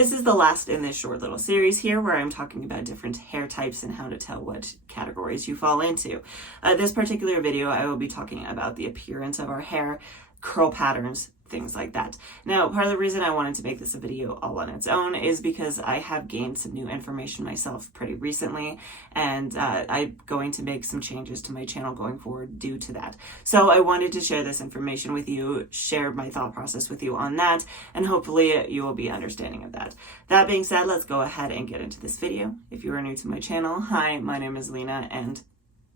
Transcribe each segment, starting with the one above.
This is the last in this short little series here where I'm talking about different hair types and how to tell what categories you fall into. This particular video, I will be talking about the appearance of our hair, curl patterns, things like that. Now, part of the reason I wanted to make this a video all on its own is because I have gained some new information myself pretty recently, and I'm going to make some changes to my channel going forward due to that. So I wanted to share this information with you, share my thought process with you on that, and hopefully you will be understanding of that. That being said, let's go ahead and get into this video. If you are new to my channel, hi, my name is Lena, and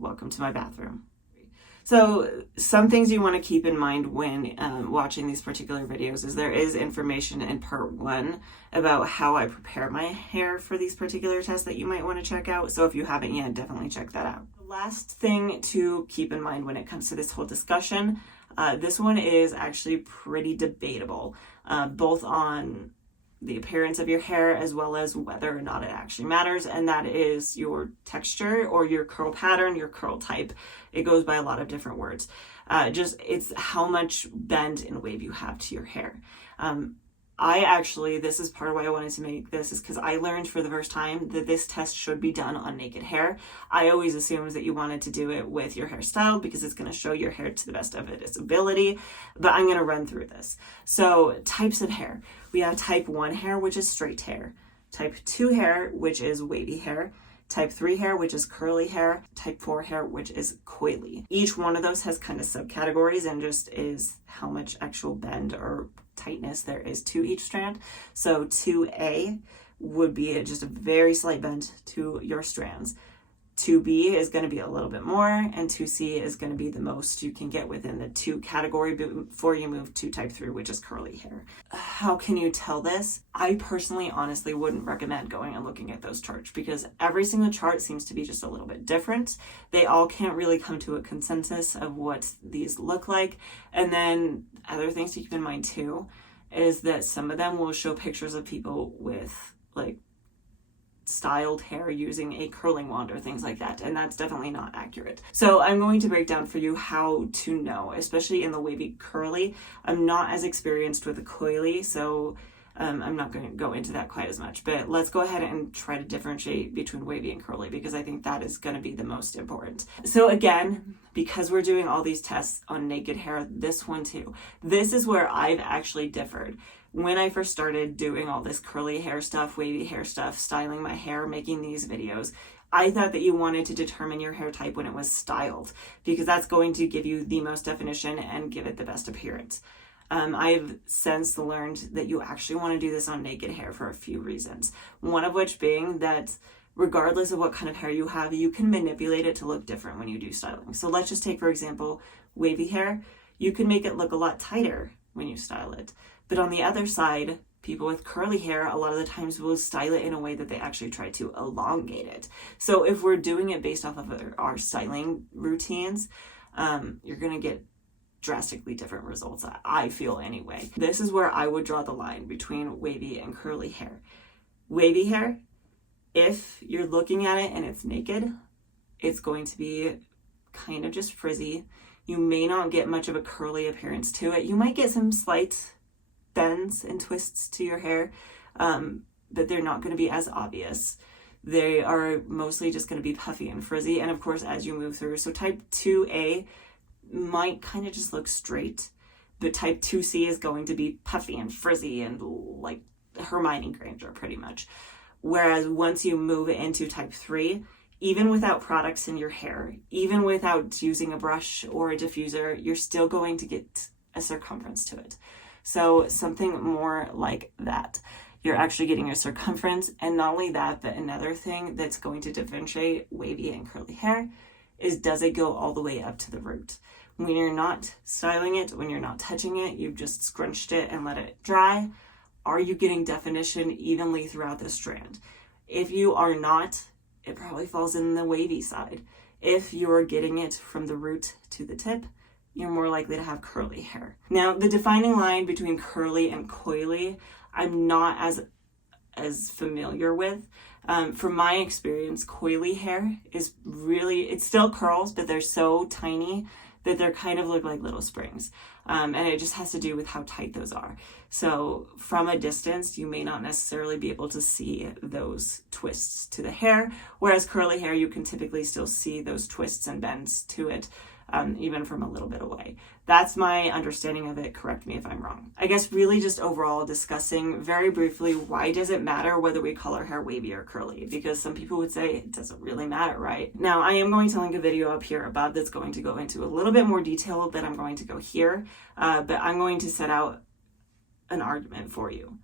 welcome to my bathroom. So some things you want to keep in mind when watching these particular videos is there is information in part 1 about how I prepare my hair for these particular tests that you might want to check out. So if you haven't yet, definitely check that out. The last thing to keep in mind when it comes to this whole discussion, this one is actually pretty debatable, both on the appearance of your hair as well as whether or not it actually matters, and that is your texture or your curl pattern, your curl type. It goes by a lot of different words. It's how much bend and wave you have to your hair. This is part of why I wanted to make this, is because I learned for the first time that this test should be done on naked hair. I always assumed that you wanted to do it with your hair styled because it's going to show your hair to the best of its ability, but I'm going to run through this. So types of hair. We have type 1 hair, which is straight hair, type 2 hair, which is wavy hair, type 3 hair, which is curly hair, type 4 hair, which is coily. Each one of those has kind of subcategories and just is how much actual bend or tightness there is to each strand. So 2A would be just a very slight bend to your strands. 2B is going to be a little bit more, and 2C is going to be the most you can get within the 2 category before you move to type 3, which is curly hair. How can you tell this? I personally, honestly, wouldn't recommend going and looking at those charts because every single chart seems to be just a little bit different. They all can't really come to a consensus of what these look like. And then other things to keep in mind too is that some of them will show pictures of people with like styled hair using a curling wand or things like that, and that's definitely not accurate. So I'm going to break down for you how to know, especially in the wavy curly. I'm not as experienced with the coily, so I'm not going to go into that quite as much, but let's go ahead and try to differentiate between wavy and curly because I think that is going to be the most important. So again, because we're doing all these tests on naked hair, this one too, this is where I've actually differed. When I first started doing all this curly hair stuff, wavy hair stuff, styling my hair, making these videos, I thought that you wanted to determine your hair type when it was styled because that's going to give you the most definition and give it the best appearance. I've since learned that you actually want to do this on naked hair for a few reasons. One of which being that regardless of what kind of hair you have, you can manipulate it to look different when you do styling. So let's just take, for example, wavy hair. You can make it look a lot tighter when you style it. But on the other side, people with curly hair a lot of the times will style it in a way that they actually try to elongate it. So if we're doing it based off of our styling routines, you're going to get drastically different results, I feel anyway. This is where I would draw the line between wavy and curly hair. Wavy hair, if you're looking at it and it's naked, it's going to be kind of just frizzy. You may not get much of a curly appearance to it. You might get some slight bends and twists to your hair, but they're not going to be as obvious. They are mostly just going to be puffy and frizzy, and of course as you move through. So type 2A might kind of just look straight, but type 2C is going to be puffy and frizzy and like Hermione Granger pretty much. Whereas once you move into type 3, even without products in your hair, even without using a brush or a diffuser, you're still going to get a circumference to it. So something more like that. You're actually getting a circumference, and not only that, but another thing that's going to differentiate wavy and curly hair is, does it go all the way up to the root? When you're not styling it, when you're not touching it, you've just scrunched it and let it dry, are you getting definition evenly throughout the strand? If you are not, it probably falls in the wavy side. If you're getting it from the root to the tip, you're more likely to have curly hair. Now, the defining line between curly and coily, I'm not as familiar with. From my experience, coily hair is really, it still curls, but they're so tiny that they're kind of look like little springs. And it just has to do with how tight those are. So from a distance, you may not necessarily be able to see those twists to the hair, whereas curly hair, you can typically still see those twists and bends to it, even from a little bit away. That's my understanding of it. Correct me if I'm wrong. I guess really just overall discussing very briefly, why does it matter whether we color hair wavy or curly? Because some people would say it doesn't really matter, right? Now, I am going to link a video up here above that's going to go into a little bit more detail than I'm going to go here, but I'm going to set out an argument for you.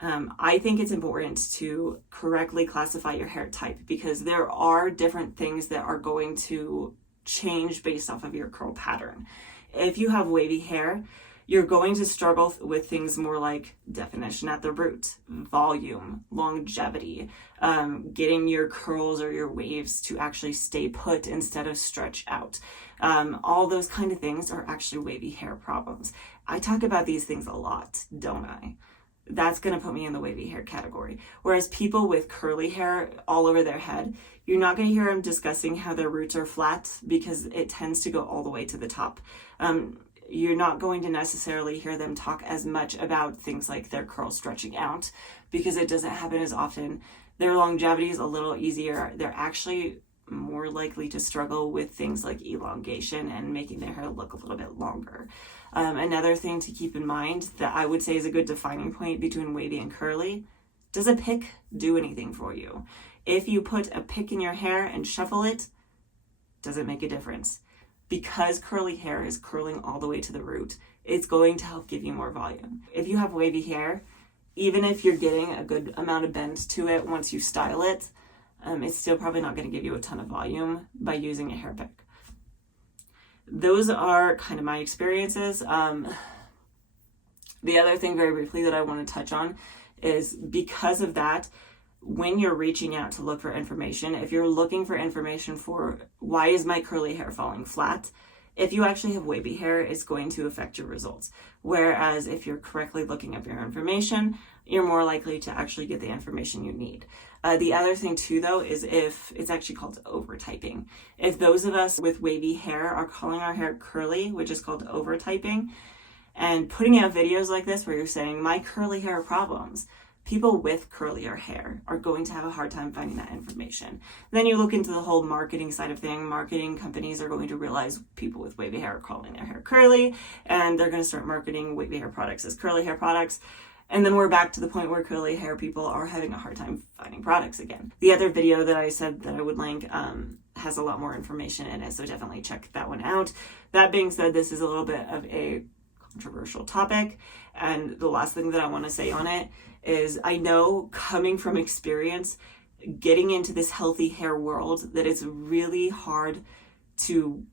I think it's important to correctly classify your hair type because there are different things that are going to change based off of your curl pattern. If you have wavy hair, you're going to struggle with things more like definition at the root, volume, longevity, getting your curls or your waves to actually stay put instead of stretch out. All those kind of things are actually wavy hair problems. I talk about these things a lot, don't I? That's going to put me in the wavy hair category. Whereas people with curly hair all over their head, you're not going to hear them discussing how their roots are flat because it tends to go all the way to the top. You're not going to necessarily hear them talk as much about things like their curls stretching out because it doesn't happen as often. Their longevity is a little easier. They're actually more likely to struggle with things like elongation and making their hair look a little bit longer. Another thing to keep in mind that I would say is a good defining point between wavy and curly, does a pick do anything for you? If you put a pick in your hair and shuffle it, does it make a difference? Because curly hair is curling all the way to the root, it's going to help give you more volume. If you have wavy hair, even if you're getting a good amount of bend to it once you style it, it's still probably not going to give you a ton of volume by using a hair pick. Those are kind of my experiences. The other thing very briefly that I want to touch on is because of that, when you're reaching out to look for information, if you're looking for information for why is my curly hair falling flat, if you actually have wavy hair, it's going to affect your results. Whereas if you're correctly looking up your information, you're more likely to actually get the information you need. The other thing too, though, is if it's actually called overtyping. If those of us with wavy hair are calling our hair curly, which is called overtyping, and putting out videos like this where you're saying, my curly hair problems, people with curlier hair are going to have a hard time finding that information. Then you look into the whole marketing side of things. Marketing companies are going to realize people with wavy hair are calling their hair curly, and they're going to start marketing wavy hair products as curly hair products. And then we're back to the point where curly hair people are having a hard time finding products again. The other video that I said that I would link has a lot more information in it, so definitely check that one out. That being said, this is a little bit of a controversial topic, and the last thing that I want to say on it is I know coming from experience, getting into this healthy hair world, that it's really hard to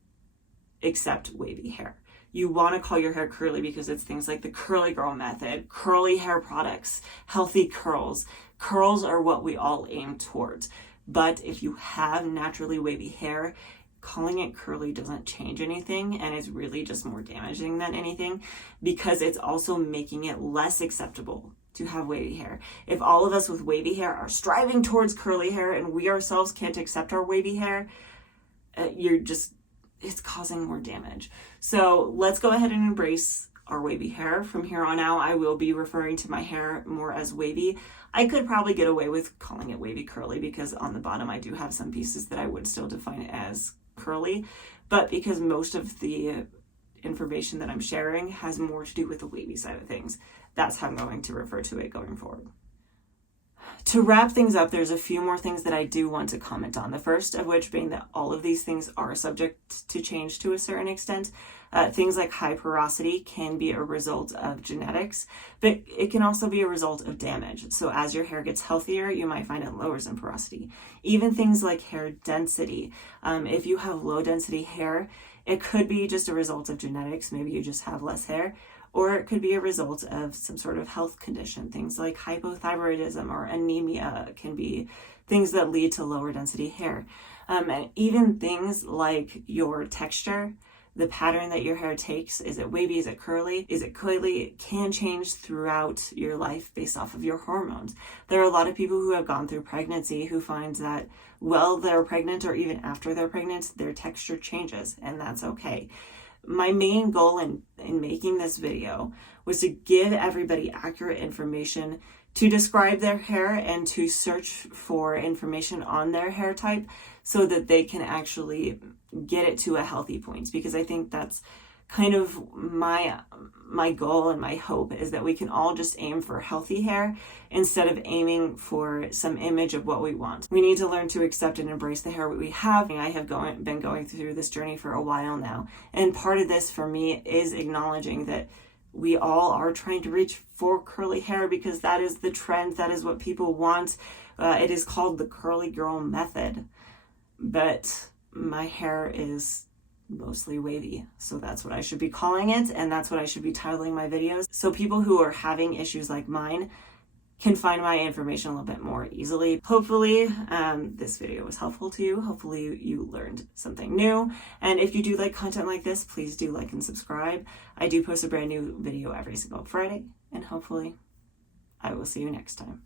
accept wavy hair. You want to call your hair curly because it's things like the curly girl method, curly hair products, healthy curls. Curls are what we all aim towards. But if you have naturally wavy hair, calling it curly doesn't change anything, and it's really just more damaging than anything because it's also making it less acceptable to have wavy hair. If all of us with wavy hair are striving towards curly hair and we ourselves can't accept our wavy hair, it's causing more damage. So let's go ahead and embrace our wavy hair. From here on out, I will be referring to my hair more as wavy. I could probably get away with calling it wavy curly because on the bottom I do have some pieces that I would still define it as curly, but because most of the information that I'm sharing has more to do with the wavy side of things, that's how I'm going to refer to it going forward. To wrap things up, there's a few more things that I do want to comment on. The first of which being that all of these things are subject to change to a certain extent. Things like high porosity can be a result of genetics, but it can also be a result of damage. So as your hair gets healthier, you might find it lowers in porosity. Even things like hair density. If you have low density hair, it could be just a result of genetics. Maybe you just have less hair. Or it could be a result of some sort of health condition. Things like hypothyroidism or anemia can be things that lead to lower density hair. And even things like your texture, the pattern that your hair takes. Is it wavy? Is it curly? Is it coily? It can change throughout your life based off of your hormones. There are a lot of people who have gone through pregnancy who find that while they're pregnant or even after they're pregnant, their texture changes, and that's okay. My main goal in making this video was to give everybody accurate information to describe their hair and to search for information on their hair type so that they can actually get it to a healthy point, because I think that's kind of my goal and my hope, is that we can all just aim for healthy hair instead of aiming for some image of what we want. We need to learn to accept and embrace the hair we have. I have been going through this journey for a while now, and part of this for me is acknowledging that we all are trying to reach for curly hair because that is the trend, that is what people want. It is called the curly girl method, but my hair is mostly wavy, so that's what I should be calling it, and that's what I should be titling my videos, so people who are having issues like mine can find my information a little bit more easily. Hopefully this video was helpful to you. Hopefully you learned something new, and if you do like content like this, please do like and subscribe. I do post a brand new video every single Friday, and hopefully I will see you next time.